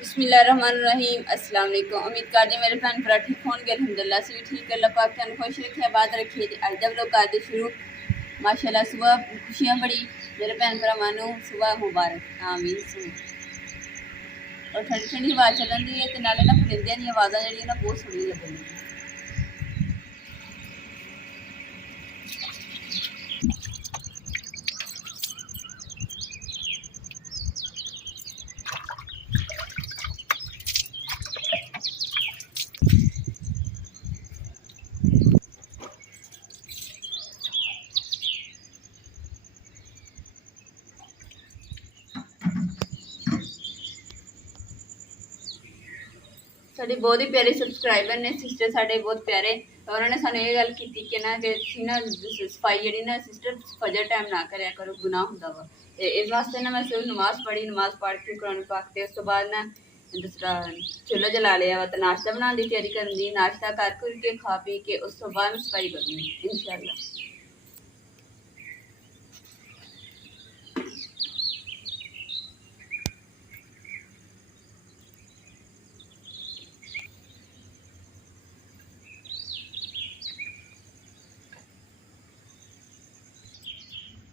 बिस्मिल्लाहिर्रहमानिर्रहीम। अस्सलाम वालेकुम। उम्मीद करदी मेरे भैन भरा ठीक होंगे। अल्हम्दुलिल्लाह से भी ठीक। अल्लाह पाक ने खुश रखे आबाद रखिए। अज दा व्लॉग कर दे शुरू। माशाल्लाह सुबह खुशियां बड़ी मेरे भैन भरा मानू सुबह मुबारक आमीन सुबह। और ठंडी ठंडी हवा चलन दी है ते नाले ना परिंदियां दी आवाज़ां जेहड़ियां ना बहुत सोहनी लगन दी। साढ़े बहुत ही प्यारे सबसक्राइबर ने सिस्टर साढ़े बहुत प्यारे। उन्होंने सानू ये गल की कि ना कि तुसीं ना सफाई जी ना सिस्टर फजर टाइम ना करया करो, गुनाह होंदा वा। इस वास्ते ना मैं सिर्फ नमाज पढ़ी, नमाज पढ़ के कुरान पाक ते उस तो बाद ना दूसरा चूल्हा जला लिया वा तो नाश्ता बनाने की तैयारी करन दी। नाश्ता कर के खा पी के उस तो बाद मैं सफाई करूँगी इंशाअल्लाह।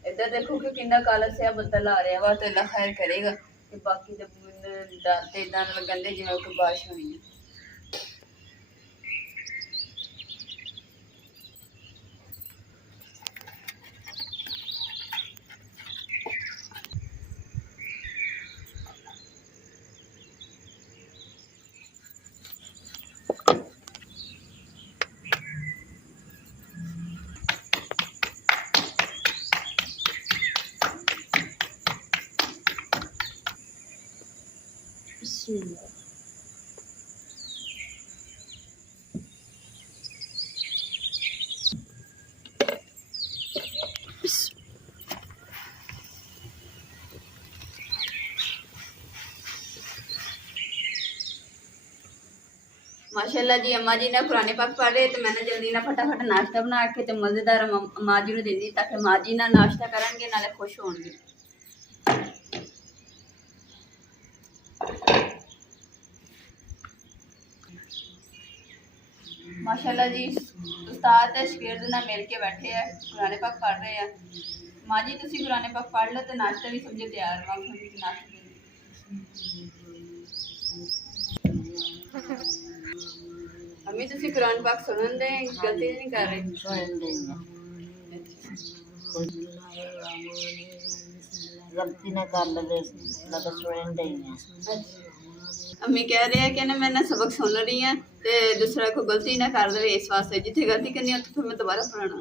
इधर देखो कि कितना काला से बदल आ रहा वा तो अल्लाह खैर करेगा कि बाकी तो इदा लगन दे जिवें कोई बारिश होनी है। माशाल्लाह जी अम्मा जी ने कुरान पाक पढ़ रहे तो मैंने जल्दी ना फटाफट नाश्ता बना के तो मज़ेदार अम्मा जी को दे दी ताकि माँ जी ना नाश्ता करेंगे नाले खुश होंगे। माशाल्लाह जी उस्ताद ते शागिर्द ना मिल के बैठे हैं कुरान पाक पढ़ रहे हैं। माँ जी तुसी कुरान पाक पढ़ लो तो नाश्ता भी समझो तैयार वा नाश्ता अम्मी तुसी कुरान पाक सुनन दे गलती नहीं कर रहे गलती ना कर ले सुन दे। अम्मी कह रहे हैं कि ना मैं ना सबक सुन रही हूँ तो दूसरा को गलती ना कर दे इस वास्ते जिथे गलती करनी है तो फिर मैं दोबारा पढ़ाना।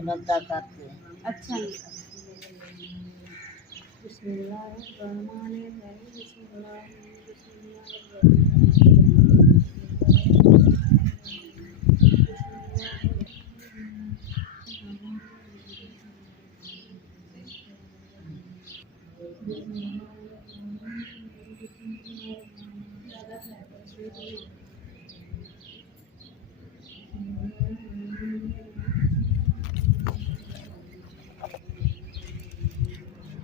में अदा करते हैं। अच्छा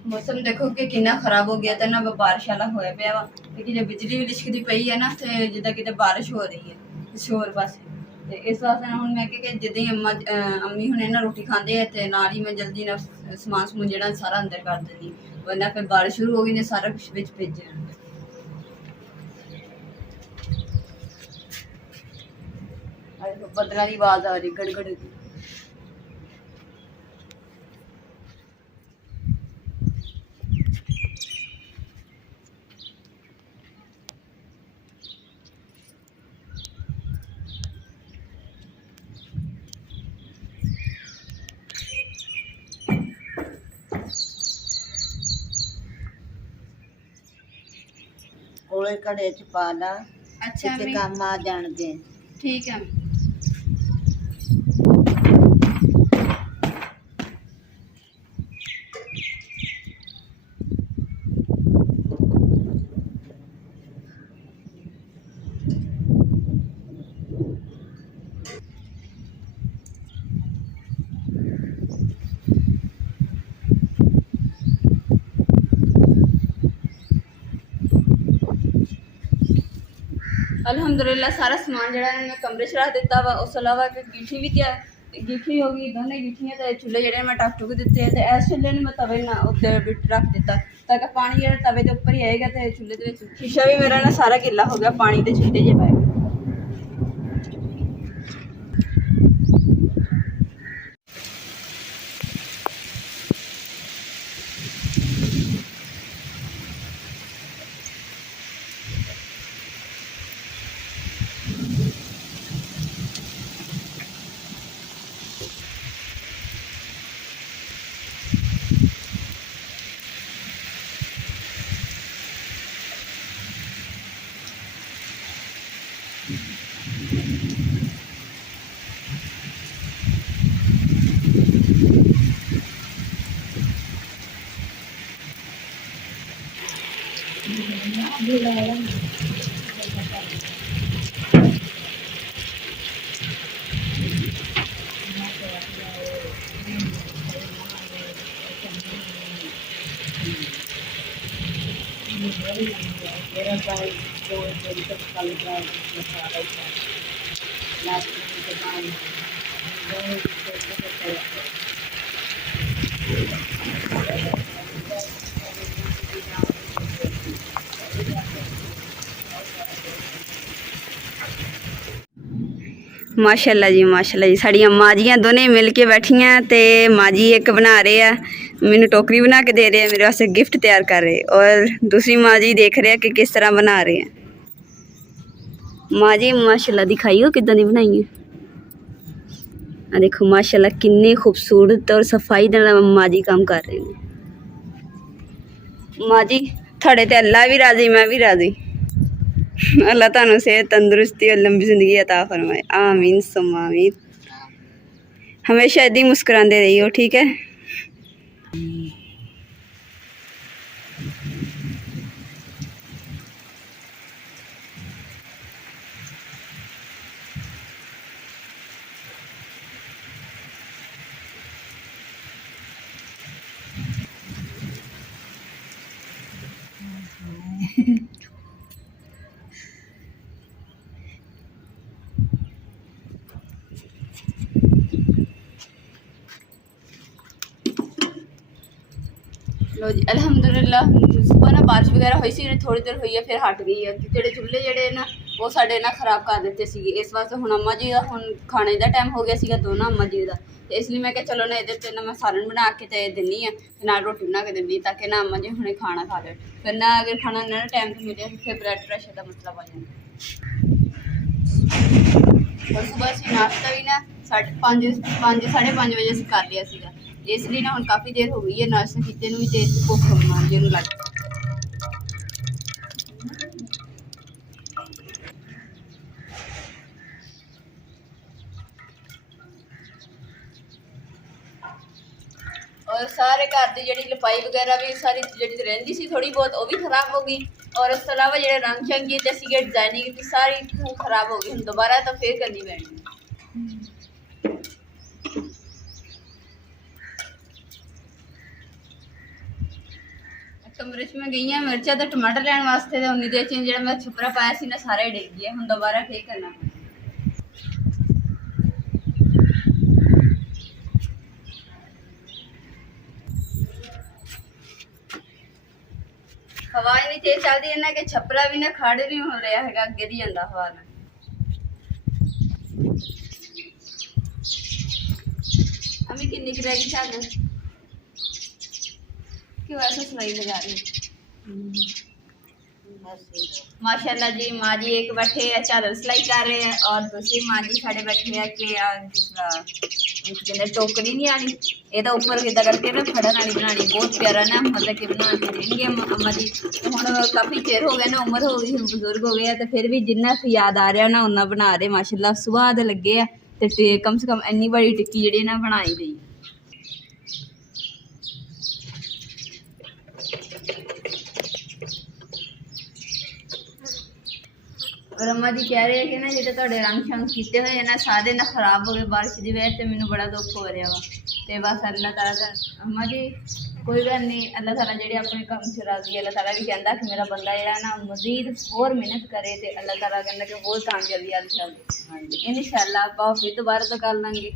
मौसम देखो कि कितना खराब हो गया था ना बारिश वाला होया पिया वा लेकिन जो बिजली भी लिशकती पई है ना तो जिदा किते बारिश हो रही है किसी होर पासे ते इस वास्ते ना हुण मैं कि जिद्दां ही अम्मी हुणे ना रोटी खांदे है ते नाल ही मैं जल्दी ना समान समून जेह्ड़ा सारा अंदर कर दिंदी वरना फिर बारिश शुरू होगी ने सारा कुछ बिच भेज जाना। बदलां दी आवाज आ रही गड़गड़ की। ਕੋਲੇ ਘੜੇ ਚ ਪਾ ਲਾ, अच्छा ਕਿਤੇ अम्मी ਕੰਮ ਆ ਜਾਣਗੇ। ठीक है। अल्हम्दुलिल्लाह सारा समान जरा मैं कमरे च रख दिता वा। उस अलावा एक गिठी भी तैयार गिठी हो गई, दोनों गिठियां ते चुल्हे जड़े मैं टक टुक दिते ते इस चुल्हे ने मैं तवे ना उत्ते बिट रख दिता ताकि पानी जरा तवे के ऊपर ही आएगा ते चुल्हे दे विच शीशा भी मेरा ना सारा गिला हो गया, पानी दे छींटे जे पए। मेरा भाई को दिन तक कल का सारा लास्ट के बाद माशाल्लाह जी साड़ियां माजियां दोने मिल के बैठियां ते माजी एक बना रहे हैं, मैनू टोकरी बना के दे रहे हैं, मेरे वास्ते गिफ्ट तैयार कर रहे और दूसरी माजी देख रहे हैं कि किस तरह बना रहे हैं। माजी माशाल्लाह दिखाइयो किदां दी बनाई है। आ देखो माशाल्लाह किन्नी खूबसूरत और सफाई दे नाल माजी काम कर रहे हैं। माजी थोड़े ते अल्लाह भी राजी, मैं भी राजी। अल्लाह तानू सेहत तंदुरुस्ती और लंबी जिंदगी अता फरमाए, आमीन सुम्मा आमीन। हमेशा इदां ही मुस्कुराते रहियो, ठीक है। लो जी अलहमदुलिल्लाह सुबह ना बारिश वगैरह हुई सी, थोड़ी देर हुई है फिर हट गई है। जेडे चुल्हे जेडे ना वो साडे ना खराब कर दिते सी, इस वास्ते हुण अम्मा जी दा हुण खाने दा टाइम हो गया सीगा दोनों अम्मा जी दा, ते इसलिए मैं कहा चलो ना इहदे ते ना मैं सालन बना के ते दिन्नी आ ते नाल रोटी बना के दिंदी ताकि ना अम्मा जी हुणे खाना खा ले, फिर ना अगर खाना ना टाइम से मिले फिर ब्लड प्रेशर का मसला बन जाता। और सुबह से नाश्ता भी ना 5:30 साढ़े 5 बजे से कर लिया सीगा, इसलिए ना हम काफ़ी देर हो गई है नाश्ता किते भी, तो इस भुख मांझे लग और सारे घर की जी लिपाई वगैरह भी सारी जी रही सी थोड़ी बहुत वो भी खराब हो गई, और उस अलावा जो रंग शंगी सी डिजाइनिंग सारी खराब हो गई, हम दोबारा तो फिर करनी पैनी। कमरे च मैं गई मिर्चा तो टमाटर लैन वास्ते, तो उन्नी देर च जो मैं छुपरा पाया सी ना सारा ही डिग गया, हम दोबारा फिर करना। हवा इन्नी तेज चलती है ना कि छपरा भी ना खड़ नहीं हो रहा है, अगे दी जाता हवा में। अम्मी किन्नी की रहेगी चादर क्यों ऐसा सिलाई लगा रही? माशाल्लाह जी माँ जी एक बैठे चादर सिलाई कर रहे हैं और दूसरी माँ जी साढ़े बैठे हैं कि कहते टोकरी नहीं आनी ये तो उपर किदा करके ना फड़न वाली बनानी बहुत प्यारा ना मतलब कि बना के देंगे अम्मा जी हुण काफ़ी चिर हो गया ना उम्र हो गई बजुर्ग हो गए तो फिर भी जिन्ना याद आ रहा ना उन्ना बना रहे माशाल्लाह स्वाद लगे तो कम से कम इन्नी बड़ी टिक्की जी ना बनाई दी। और अम्मा जी कह रहे हैं कि ना जो थोड़े रंग शंग किए हुए ना सारे ना खराब हो गए बारिश की वजह से मैंने बड़ा दुख हो रहा वा तो बस अल्लाह ताला का अम्मा जी कोई गल नहीं अल्लाह ताला जेह्ड़े अपने कम च राजी अल्लाह ताला भी कहता कि मेरा बंदा जेह्ड़ा ना मजीद होर मेहनत करे तो अल्लाह ताला कहता कि होर कामयाबी आल चल। हाँ जी इंशाअल्लाह आप फिर दोबारा तो कर लेंगे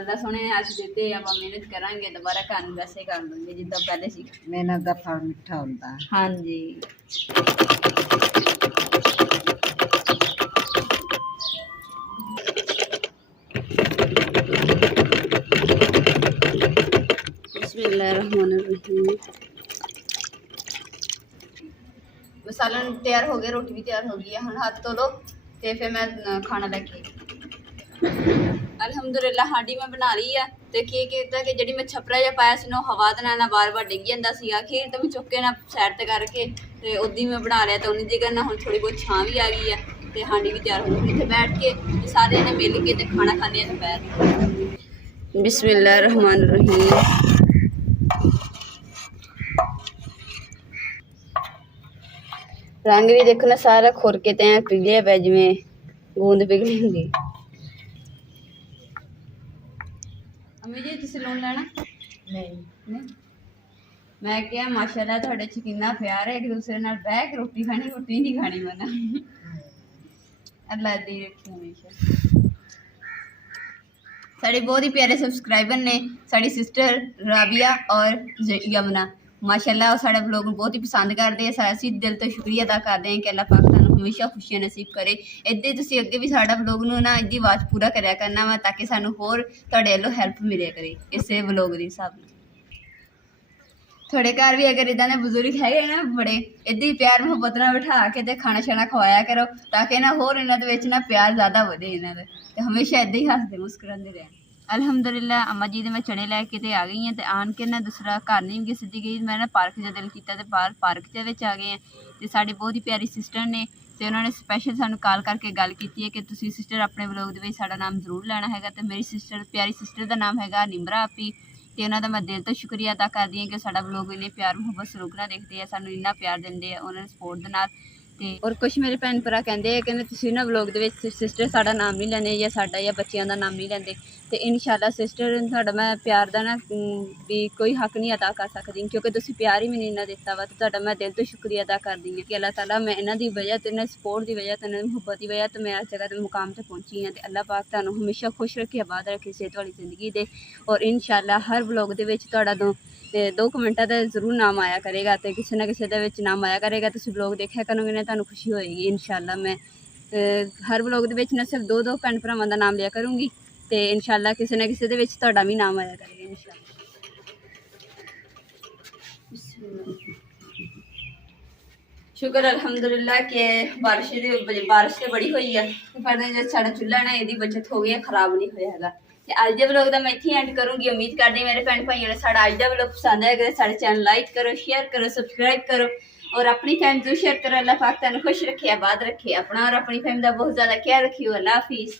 अल्लाह सोने अस देते आप मेहनत करांगे दोबारा काम वैसे कर लेंगे जिद्दां पहले सी मेहनत का फल मिठा होता है। हाँ जी बिस्मिल्लाहिर्रहमानिर्रहीम मसाला तैयार हो गया रोटी भी तैयार हो गई है हम हाथ धो लो तो फिर मैं खाना लैके अलहमदुलिल्लाह हांडी मैं बना ली है तो की किया कि जी मैं छपरा जहा पाया से हवा के नाल बार बार डिग जाता सी खीर तो मैं चुक के ना सैड ते करके तो उदी मैं बना लिया तो उन्नी जगह ना हम थोड़ी बहुत छां भी आ गई है तो हांडी भी तैयार हो गई इतने बैठ के सारे ने मिल के तो खाना खाने दोपहर। बिस्मिल्लाहिर्रहमानिर्रहीम रंग भी देखो ना सारा खुर के तैं पिघलिया पे जिमें गूंद पिघली होंगी। अम्मी जी तुसीं लून लेना नहीं मैं क्या माशाल्लाह तुहाडे च किन्ना प्यार है एक दूसरे नाल बैठ के रोटी खानी रोटी नहीं खानी मना अल्लाह दी रखी हमेशा। साढ़े बहुत ही प्यारे सब्सक्राइबर ने साड़ी सिस्टर राबिया और यमुना माशाल्लाह और साढ़े ब्लॉग बहुत ही पसंद करते हैं असी दिल तो शुक्रिया अदा करते हैं कि अल्लाह पाक तुहानू हमेशा खुशियां नसीब करे इद्दां ही तुसीं अगे भी साड़ा ब्लॉग नू ना इदी आवाज़ पूरा करया करना वा ताकि सानू होर तुहाडे वल्लों हैल्प मिले करे इस ब्लॉग के हिसाब नाल। थोड़े घर भी अगर इदा ने बुजुर्ग है ना बड़े इदा ही प्यार मुहब्बत ना बिठा के ते खाना शाना खवाया करो ताकि ना होर इन्हां दे विच ना प्यार ज़्यादा वधे इन्हां दे ते हमेशा इदा ही हसदे मुस्कुराते रहें। अलहमदुलिल्लाह अम्मा जी मैं चने लैके ते आ गई हैं तो आन के ना दूसरा घर नहीं गई सीधी गई मैं ना पार्क का दिल किया तो पार्क के आ गए हैं तो साड़ी बहुत ही प्यारी सिस्टर ने तो उन्होंने स्पैशल सानू कॉल करके गल की है कि तुसी सिस्टर अपने ब्लॉग के साड़ा नाम जरूर लेना है तो मेरी सिस्टर प्यारी सिस्टर का नाम है निमरा आपी तो उन्होंने मैं दिल तो शुक्रिया अदा करती हाँ कि साड़ा ब्लॉग इन्ने प्यार मुहब्बत सलूक नाल देखते हैं सानू इन्ना प्यार देंगे उन्होंने सपोर्ट के नाल और कुछ मेरे भैन भरा कहते हैं कि तुसीं ना ब्लॉग दे विच सिस्टर साड़ा नाम नहीं लैंदे या साड़ा या बच्चियां दा नाम नहीं लैंदे तो इंशाअल्लाह सिस्टर साड़ा मैं प्यार दा ना भी कोई हक नहीं अदा कर सकती क्योंकि तुसीं प्यार ही मैंने इन्ना दिता वा तो तुहाडा मैं दिल तो शुक्रिया अदा करदी हाँ कि अल्लाह ताला मैं इन्हां दी वजह तो इन्हां सपोर्ट की वजह तो इन्हां दी मुहब्बत की वजह तो मैं इस जगह मुकाम तक पहुंची हाँ तो अल्लाह पाक तुहानू हमेशा खुश रखे आबाद रखे सेहत वाली जिंदगी दे और इंशाअल्लाह हर ब्लॉग दे विच तुहाडा 2 कमेंटा का जरूर नाम आया करेगा तो किसी ना किसी के नाम आया करेगा तुसीं ब्लॉग देखा करोगे ना तुहानू खुशी होएगी इंशाअल्लाह मैं हर ब्लॉग दे विच ना सिर्फ 2 भैन भरावां दा नाम लिया करूँगी तो इंशाअल्लाह किसी ना किसी के तुहाडा भी नाम आया करेगा इंशाअल्लाह। शुक्र अल्हम्दुलिल्लाह कि बारिश तो बड़ी हुई है पर जो साड़ा चूल्हा ना यदी बचत हो गई है खराब नहीं होया है। अज के ब्लॉग का मैं इत्थे एंड करूँगी उम्मीद करती मेरे भैन भाइयों ने साड़ा अज का ब्लॉग पसंद आएगा साढ़े चैनल लाइक करो शेयर करो सबसक्राइब करो और अपनी फैमिली जरूर शेयर करो। अल्लाह पाक तुहानू खुश रखे आबाद रखे अपना और अपनी फैमिली का बहुत ज़्यादा ख्याल रखियो। अल्लाह हाफिज़।